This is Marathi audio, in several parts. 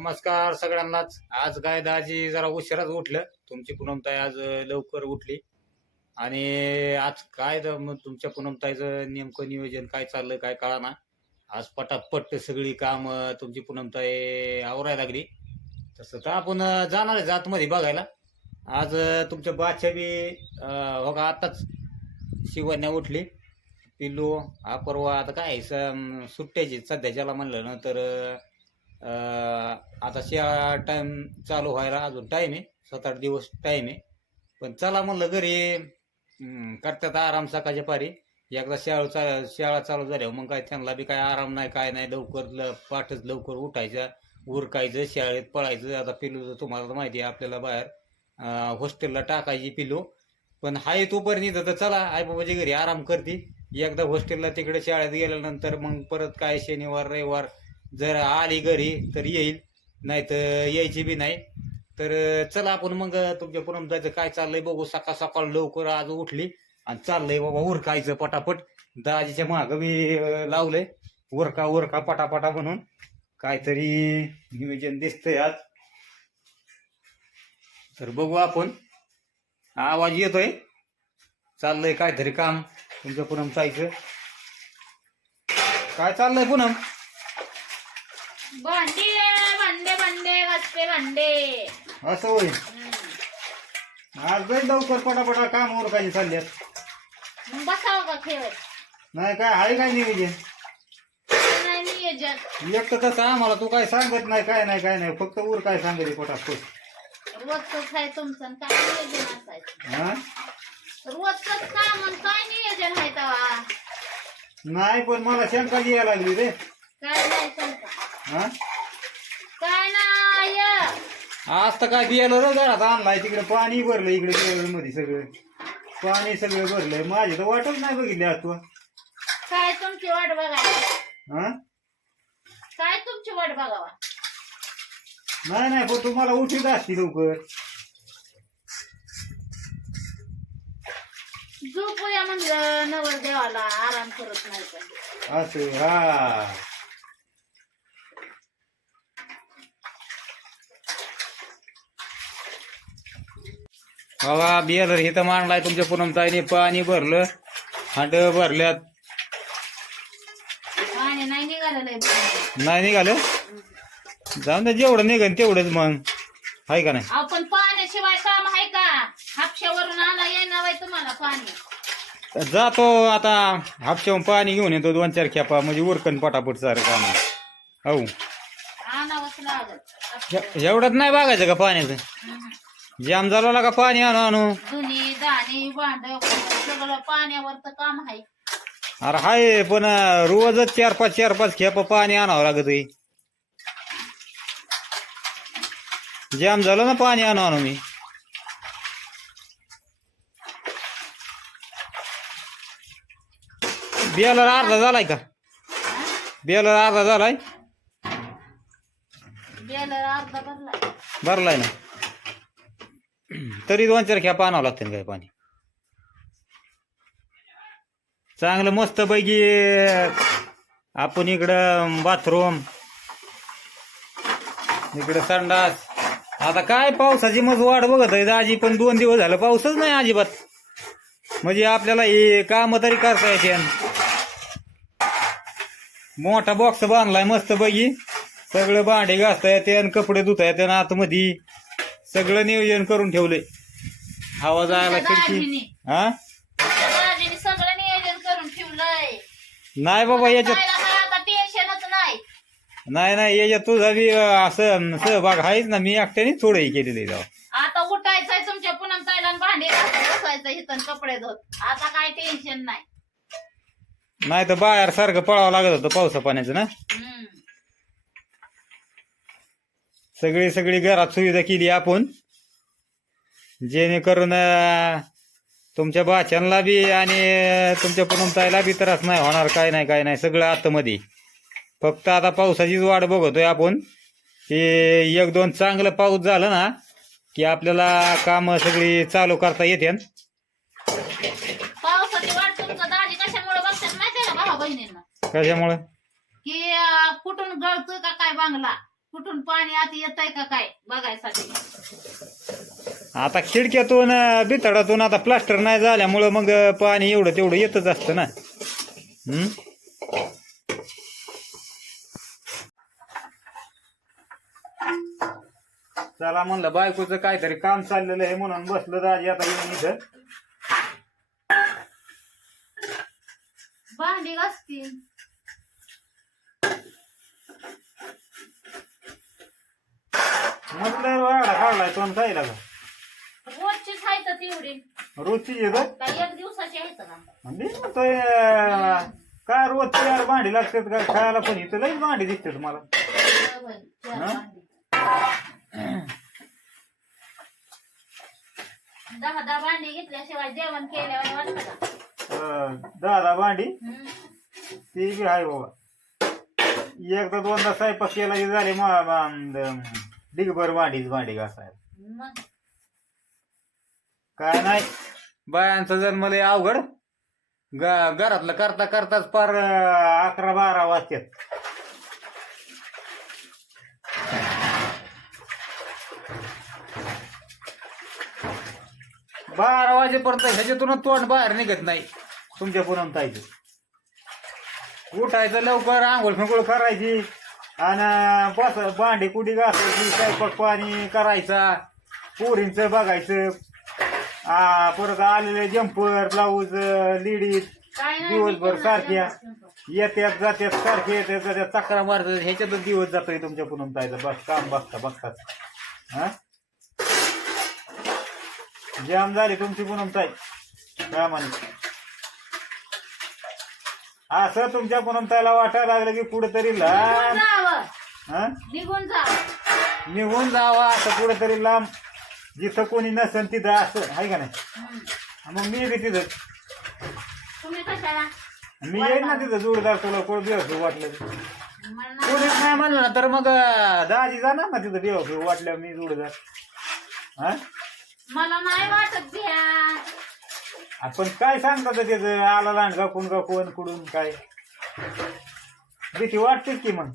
नमस्कार सगळ्यांनाच. आज काय दाजी जरा उशिराच उठलं. तुमची पूनमताई आज लवकर उठली. आणि आज काय द- मग तुमच्या पूनमताईचं नेमकं नियोजन काय चाललं काय कळा ना आज पटापट सगळी काम तुमची पूनमताई आवरायला लागली. तसं तर आपण जाणार आहे आतमध्ये बघायला. आज तुमच्या बादशा बी हो का आताच शिवण्या उठली. पिल्लू हा परवा आता काय आहे, सध्या सुट्ट्याची म्हणलं ना तर आता शेळा टाईम चालू व्हायला अजून टाईम आहे. सात आठ दिवस टाईम आहे. पण चला म्हणलं घरी करतात आराम सकाळच्या पारी. एकदा शाळा चा शाळा चालू झाल्यावर मग काय त्यांना बी काय आराम नाही काय नाही. लवकर ल पाठच लवकर उठायचं उरकायचं शाळेत पळायचं. आता पिलू तर तुम्हाला तर माहिती आहे आपल्याला बाहेर हॉस्टेलला टाकायची पिलू पण हाय तोपर्यंत तर चला आई बाबाची घरी आराम करते. एकदा हॉस्टेलला तिकडे शाळेत गेल्यानंतर मग परत काय शनिवार रविवार जर आली घरी तर येईल नाही तर यायची बी नाही. तर चला आपण मग तुमच्या पुरम जायचं. काय चाललंय बघू. सकाळ सकाळ लवकर आज उठली आणि चाललंय बाबा उरकायचं पटापट. दाजीच्या मागं मी लावलंय. उरका उरका पटापटा म्हणून. काहीतरी नियोजन दिसतंय आज. तर बघू आपण. आवाज येतोय. चाललंय काहीतरी काम. तुमच्या पुनम जायचं. काय चाललंय पुनम भांडी भांडे भांडे घासते भांडे. असं होय. आज जाईल लवकर पटापटा काम उरकायचे चालल्यात. मग बसावं का खेळत नाही काय आहे काय नियोजन? नाही नियोजन. एक तर कसं आम्हाला तू काय सांगत नाही काय नाही काय नाही फक्त उर काय सांगते पटापट रोजच तुमचं आणि काय नियोजन असायचं? हा? रोजच काम आणि काय नियोजन आहे तेव्हा नाही पण मला शंका यायला लागली रे. काय नाही तुमचं हा? काय नाही आज तर काय बियालं रे घरात आणलाय. तिकडे पाणी भरलं इकडे बियालं मध्ये सगळं. पाणी सगळं भरलंय. माझी तर वाटच नाही बघितली आज तू. काय तुमची वाट हा? काय तुमची वाट बघावा? नाही नाही पण तुम्हाला उठीत असती लवकर. झोपूया म्हणलं नवर देवाला आराम करत नाही पण. असं हा. बाबा बियालर इथं मांडलाय तुमच्या पूनमताईने पाणी भरलं. हांड भरल्यात. नाही निघालं जाऊन दे जेवढं निघन तेवढंच मग. आहे का नाही? आपण पाण्याशिवाय काम आहे का? हापशावरून आला येणार तुम्हाला पाणी. जातो आता. हापशाहून पाणी घेऊन येतो दोन चार खेपा. म्हणजे उरकन पटापट सारं काम हो आणावंच लागत ए- एवढ्यात नाही बघायचं का पाण्याचं? जाम झाला का पाणी आणू आणू? धुनी दाणी भांड सगळं पाण्यावरचं काम आहे. अरे हाय पण रोजच चार पाच चार पाच खेपा पाणी आणावं लागत. जाम झालं ना पाणी आणू आणू मी. बियाला अर्धा झालाय का? बियाला अर्धा झालाय? बेलर अर्धा भरला भरलाय ना. तरी दोन चार खेपा आणावं लागतं काय पाणी? चांगलं मस्त पैकी आपण इकडं बाथरूम इकडं संडास. आता काय पावसाची मग वाट बघत आहे आजी पण दोन दिवस झालं पाऊसच नाही अजिबात. म्हणजे आपल्याला हे काम तरी करता येते मोठा बॉक्स बांधलाय मस्त पैकी सगळं भांडे घासता येते आणि कपडे धुता येते आतमध्ये. सगळं नियोजन करून ठेवलंय हवा जायला खिडकी. हा? दाजीने सगळं नियोजन करून ठेवलंय. नाही बाबा याच्यात जायला काय आता टेन्शनच नाही. नाही नाही याच्यात तुझा बी अं, असं सहभाग आहेच ना. मी एकट्याने थोडंही केलेलं आहे तेव्हा. आता उठायचंय तुमच्या पुनम ताईला भांडी बसायचं इथं आणि कपडे धुत. आता काय टेन्शन नाही. नाही तर बाहेर सारखं पळावं लागत होतं पावसा पाण्याचं ना? हम्म. सगळी सगळी घरात सुविधा केली आपण. जेणेकरून तुमच्या बाच्यांना बी आणि तुमच्या पुनमताईला बी त्रास नाही होणार काय नाही काय नाही सगळं आतमध्ये. फक्त आता पावसाचीच वाट बघतोय आपण. ते एक दोन चांगलं पाऊस झालं ना की आपल्याला काम सगळी चालू करता येते कशामुळे कुठून गळतोय का काय बांगला? कुठून पाणी आत येत का काय बघायसाठी? आता खिडक्यातून अं, बिथाडातून आता प्लास्टर नाही झाल्यामुळं मग पाणी एवढं तेवढं येतच असतं ना. हम्म? चला म्हणलं बायकोचं काहीतरी काम चाललेलं आहे म्हणून बसलं दाजी आता येऊन इथं. भांडी घासतील. वाडा काढलाय तो खायला का रोजचीच आहेत तेवढी. रोजची येतं काय एक दिवसाची आहेत का? म्हणतोय, अं, काय रोज भांडी लागतात का? खायला पण इथं लई भांडी दिसतात मला. होय, होय, चार हा? भांडी. दहा दहा भांडी घेतल्याशिवाय जेवण केल्यावर वाटतं का? अं, दहा दहा भांडी? हम्म. ती बी आहे बाबा. एकदा दोनदा स्वयंपाक केला की झाले मग डिगभर भांडीच भांडी घासायला. मग? काय नाही. बायांचा जन्म लय अवघड. ग- घरातलं करता करताच पार अं, अकरा बारा वाजतात बारा वाजेपर्यंत ह्याच्यातूनच तोंड बाहेर निघत नाही. तुमच्या पुरम उठायचं लवकर आंघोळ फिंगोळ करायची. आणि बस भांडी कुडी घासायची स्वयंपाक पाणी करायचा पोरींचं बघायचं. आ, परत आलेले जम्पर ब्लाऊज लेडीज दिवसभर सारख्या. येत्यात जात्यात सारखे येत्यात जात्यात. चक्रा मारतात ह्याच्यातच दिवस जातोय तुमच्या पुनम ताईचा. बस काम बघता बघतात हा? जाम झाली तुमची पुनम ताई. कामाने असं तुमच्या ताईला वाटायला लागलं की कुठेतरी लांब. जावं. हा? निघून जावं निघून जावा असं कुठेतरी लांब. जिथं कोणी नसेल तिथं असं. आहे का नाही? हम्म. मग मी बी तिथं. तुम्ही कशाला? मी येईन ना तिथं जोडदार तुला कोण दिवस वाटलं तर. कोणीच नाही म्हणलं ना तर मग अं, दाजी जाणार ना तिथं देव वाटल्यावर मी जोडदार हा? मला नाही वाटत आपण काय सांगता तर त्याचं? आला लहान का कोण का कोण कुडून काय? भीती वाटतेच की मग.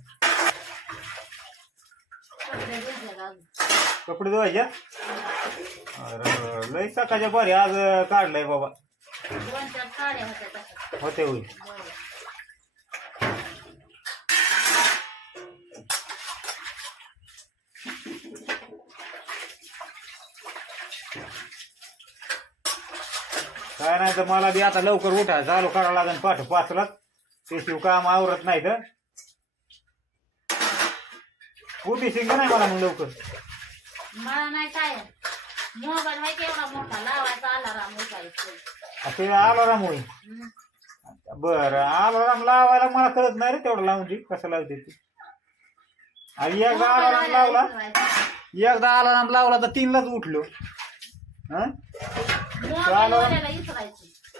कपडे का धुवायच्या अरे लय सकाळच्या बरे आज काढलंय बाबा. होते होईल काय नाही तर मला बी आता लवकर उठा चालू करावं लागेल पाठ पाचला ते शिव काम आवरत नाही तर. उठी शिंग नाही मला मग लवकर? मला नाही काय. मोबाईल आहे केवढा मोठा लावायचा अलाराम उठायचं. ते अलाराम होईल. बरं अलाराम लावायला मला कळत नाही रे तेवढं लावून ती कसं लावते ती. आणि एकदा अलाराम लावला. एकदा अलाराम लावला तर तीनलाच उठलो. हं?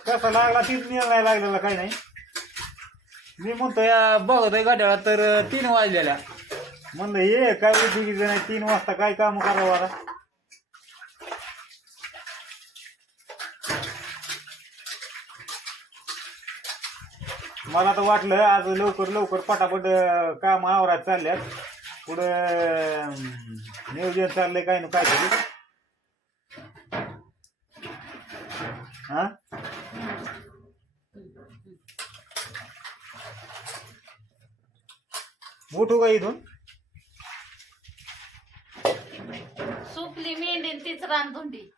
कसा लागला तीन निर्णय लागलेला काही नाही. मी म्हणतोय अं, बघतोय गाड्याला तर तीन वाजलेल्या. म्हणलं हे काय उद्योगीचं नाही तीन वाजता काय काम करावं आता? मला तर वाटलं आज लवकर लवकर पटापट काम आवरात चालल्यात. पुढं नियोजन चाललंय काय ना काय तरी हा? उठू का इथून? सुकली मेंढी तीच रानधुंडी.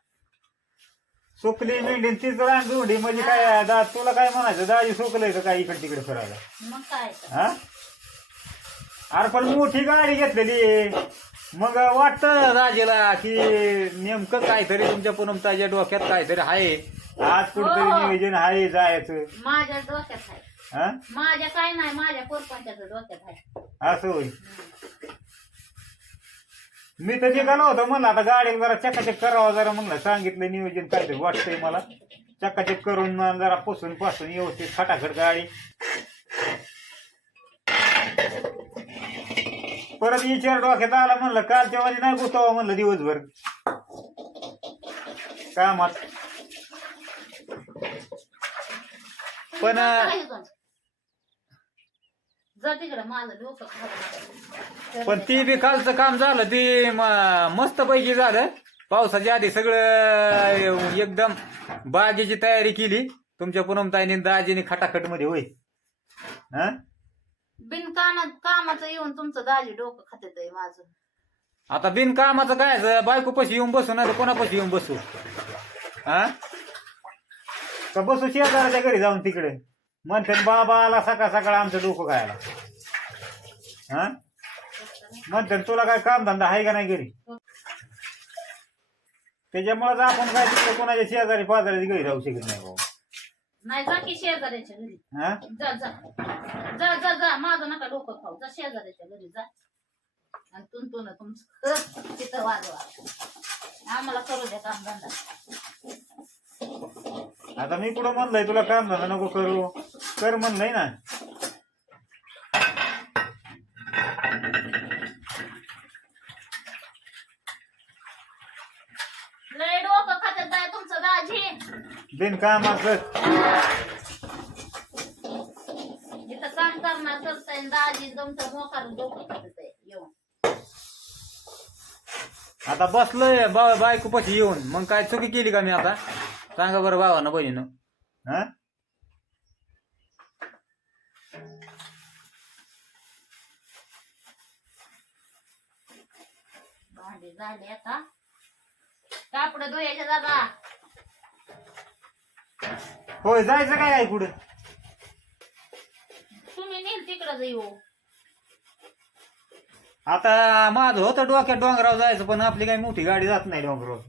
सुकली मेंढी तीच रान जोडी म्हणजे काय दा तुला काय म्हणायचं? दाजी सुकलंय का काय इकडे तिकडे फिरायला? मग काय? तर. हा? अरे पण मोठी गाडी घेतलेली मग वाटतं राजेला की नेमकं काहीतरी तुमच्या पूनमताच्या डोक्यात काहीतरी आहे. आज कुठतरी हो. नियोजन आहे जायचं. माझ्या डोक्यात आहे. हा? माझ्या काय नाही माझ्या पोरपंचाच्या डोक्यात आहे. असं होईल मी तर निघालो होतो म्हणलं आता गाडी जरा चकाचक करावा जरा म्हणलं सांगितलं नियोजन काहीतरी वाटतंय मला. चकाचक करून मग जरा पुसून पासून व्यवस्थित खटाखट गाडी. परत विचार डोक्यात आला म्हणलं कालच्या वाणी नाही गुतावा म्हणलं दिवसभर. कामात. पण चला इथून. जा तिकडे माझं डोकं खात पण ती बी कालचं काम झालं ती मस्त पैकी झालं. पावसाच्या आधी सगळं एकदम बागेची तयारी केली. तुमच्या पूनमताईने दाजीने खटाखटमध्ये होय. हा? बिनकामात कामाचं येऊन तुमचं दाजी डोकं खात्यात आहे माझं. आता बिनकामाचं काय? बायको पशी येऊन बसू ना कोणापाशी येऊन बसू? हा? का बसू शेजाराच्या घरी जाऊन तिकडे? म्हणते बाबा आला सकाळ सकाळ आमचं डोकं खायला. हा? म्हणते तुला काय काम धंदा आहे का नाही घरी? त्याच्यामुळेच आपण काय तिकडे कोणाच्या शेजारी पाजारी घरी राहू शकत नाही भाऊ नाही जा की शेजाऱ्याच्या घरी. हा? जा जा. जा जा जा. माझं नका डोकं खाऊ. जा शेजाऱ्याच्या घरी जा. आणि तुमचं. तिथं वाजवा. आम्हाला करू द्या काम धंदा. आता मी कुठं म्हणलंय? तुला काम धंदा नको करू. कर म्हणलंय ना. लय डोकं खात्यात आहे तुमचं दाजी बिनकामाचं इथं काम करणार करताय आणि दाजी तुमचं मोकार डोकं खात्यात आहे. येऊन. आता बसलोय बा बायको पशी येऊन. मग काय चुकी केली का मी आता? सांगा बरं भावानं बहिणीनं. हा? भांडी झाली आता. कापड धुयाचे दादा. होय जायचं काय आहे पुढे? तुम्ही नेल तिकडं येऊ आता माझं होतं डोक्यात डोंगराव जायचं पण आपली काही मोठी गाडी जात नाही डोंगरावर.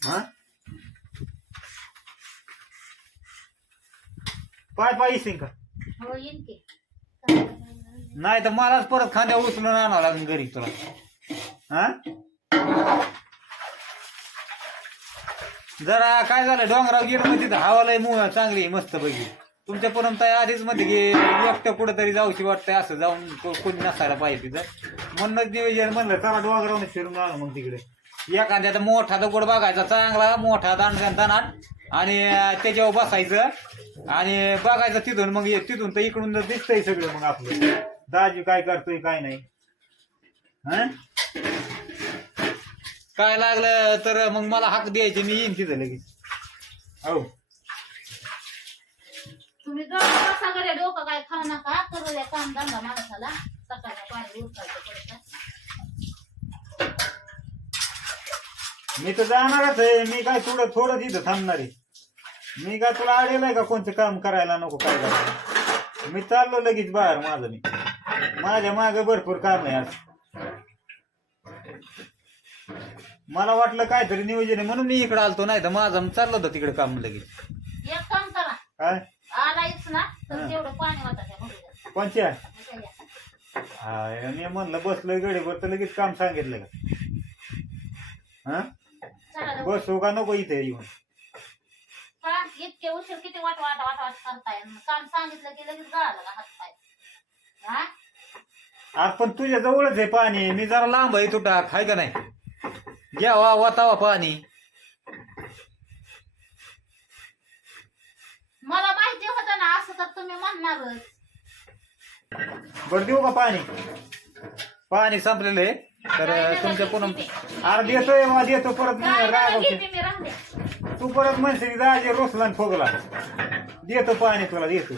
हा? पाय पाय येशील का? हो येईन की. नाही तर मलाच परत खांद्या उचलून आणावं लागेल घरी तुला. हा? जरा काय झालं डोंगराव गेलो मग तिथं हवा लय मु चांगली मस्त पैकी. तुमच्या पर्यंत आधीच मध्ये की एकटं कुठं तरी जाऊशी वाटतंय असं जाऊन को- कोणी नसायला पाहिजे तिथं. म्हणूनच नियोजन म्हणलं चला डोंगरावून फिरून आणू मग तिकडे. एखाद्याचा मोठा दगड बघायचा चांगला मोठा दांडगान दानाट आणि त्याच्यावर बसायचं. आणि बघायचं तिथून मग तिथून तर इकडून दिसतंय सगळं मग आपलं. दाजी काय करतोय काय नाही. हं? काय लागलं तर मग मला हाक द्यायचे मी येईन तिथं लगेच. हो तुम्ही डोकं काय खाऊ नका. करू द्या काम धंदा माणसाला. सकाळला पाणी उचलायचं पडतं. मी तर जाणारच आहे. मी काय थोडं थोडं तिथं थांबणार आहे. मी काय तुला आलेलं आहे का कोणतं काम करायला नको काय करायला? मी चाललो लगेच बाहेर माझं मी माझ्या मागे भरपूर काम आहे आज. मला वाटलं काहीतरी नियोजन आहे म्हणून मी इकडे आलतो नाही तर माझं चाललं होतं तिकडे काम लगेच. एक काम करा. काय? आलायच ना तर. तेवढं पाणी वाटा त्या भरून कोणच्या? द्या. हा मी म्हणलं बसलोय गडीवर तर लगेच काम सांगितलं का? हा? बसू का नको इथे येऊन इतके उशीर किती वाट वाट वाट वाट करताय. काम सांगितलं की लगेच गळाला का हात पाय हा? आज पण तुझ्या जवळच आहे पाणी. मी जरा लांब आहे तुटा खाय का नाही? घ्यावा वातावा पाणी. मला माहिती होतं ना असं तर तुम्ही म्हणणारच. बरं देऊ का पाणी? पाणी संपलेलं आहे. तर पुन्हा नाही. अरे देतोय मग देतो परत द्या. तू परत म्हणशील राजे रोसला आणि फोगला. देतो पाणी तुला देतो.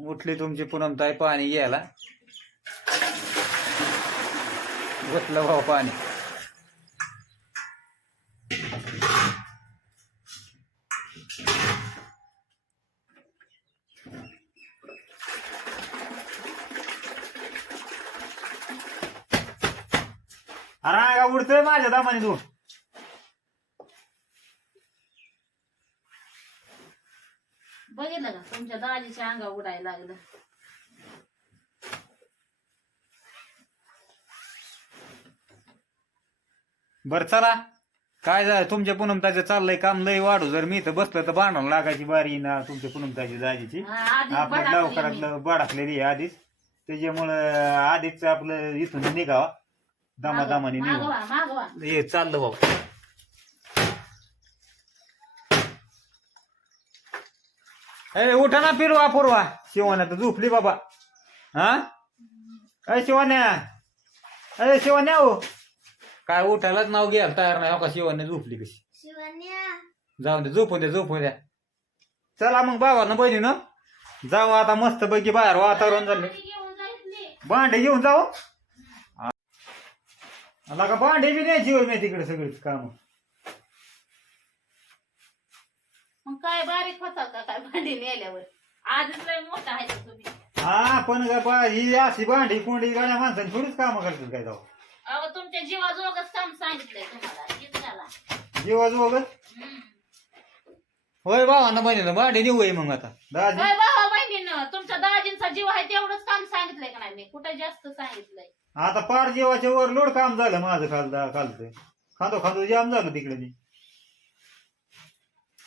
उठली तुमची पुनमताई पाणी घ्यायला. बसलं भाऊ पाणी अरे का उडतोय माझ्या दामाने तू. बघितलं का? तुमच्या दाजीच्या अंगा उडायला लागलं. बर चला. काय झालं? तुमच्या पुनमताचं चाललंय काम लय वाढू. जर मी तर बसलं तर बांधावं लागायची बारी ना तुमच्या पुनमताची दाजीची. हा, आधीच आपलं भडकले लवकरात मी. बाडाकलेली आहे आधीच. त्याच्यामुळं आधीच आपलं इथून निघावा. दमा दमाने मागवा मागवा. ये चाललं भाऊ. ए उठा ना फिरवा पूर्वा शिवान्या तर झोपली बाबा. हा? अय शिवान्या. अरे शिवान्या हो. काय उठायलाच नाव घ्यायला तयार नाही हो का? शिवान्या झोपली कशी? जाऊन दे झोपू द्या झोपू द्या. चला मग बाबा ना बहिणी ना जाऊ आता मस्त पैकी बाहेर वातावरण झालं. भांडे घेऊन जाऊ? आला का भांडे बी न्यायची होय मी तिकडे सगळीच काम. मग काय बारीक होता का? काय भांडी नेल्यावर? आजच लय मोठा आहे तो तुम्ही? हा पण बा ही अशी भांडी कोंडी गाड्या माणसाने थोडीच काम करतात काय जाऊ. अहो तुमच्या जीवाजोगच काम सांगितलंय तुम्हाला. किती झाला. जीवाज वगैरे हम्म. होय भावानं बहिणीनं भांडे नेऊ होय मग आता. दाजी. काय बहिणीनं तुमच्या दाजींचा जीव आहे तेवढंच काम सांगितलंय का नाही? मी कुठे जास्त सांगितलंय? आता पार जीवाच्या वर लोड काम झालं माझं काल कालचं खांदो खांदो जाम झालं तिकडे मी.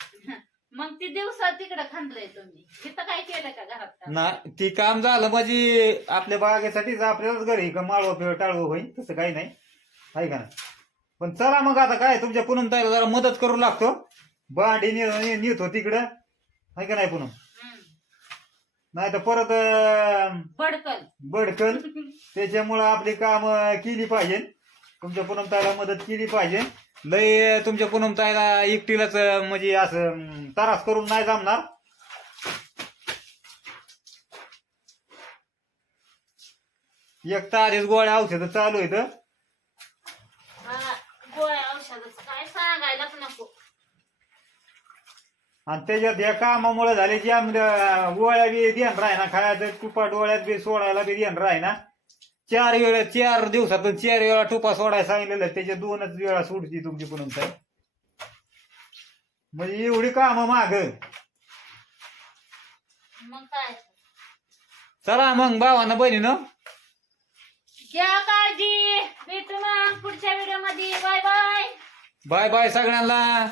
मग ती दिवसा तिकडे खांदलंय तुम्ही. तिथं काय केलं का घरात? ना ती काम झालं म्हणजे आपल्या बागेसाठीच आपल्यालाच घरी का माळव पिळ टाळवं होईल तसं काही नाही. आहे का नाही? पण चला मग आता काय तुमच्या पुनम ताईला जरा मदत करू लागतो. भांडी ने- ने- नेतो तिकडं. आहे का नाही पुनम. नाही तर परत अं, बडकल. बडकल. त्याच्यामुळं आपली काम केली पाहिजे. तुमच्या पुनम ताईला मदत केली पाहिजे. लय तुमच्या पुनम ताईला एकटीलाच अं, म्हणजे असं अं, त्रास करून नाही जमणार. एक तर आधीच गोळ्या औषध चालू आहेत हा, गोळ्या औषधच काय सांगायलाच नको आणि त्याच्यात या कामामुळे झाले अं, गोळ्या बी ध्यान राही ना खायचं तुपा डोळ्यात बी सोडायला बी ध्यान राही ना चार वेळा चार दिवसातून चार वेळा तुपा सोडायला सांगितलेलं. त्याच्या दोनच वेळा सोडती तुमची पुनम ताई म्हणजे एवढी काम माग. मग काय? चला मग भावानं बहिणीनं. घ्या काळजी. भेटू मग पुढच्या व्हिडिओमध्ये. Bye bye. बाय बाय सगळ्यांना.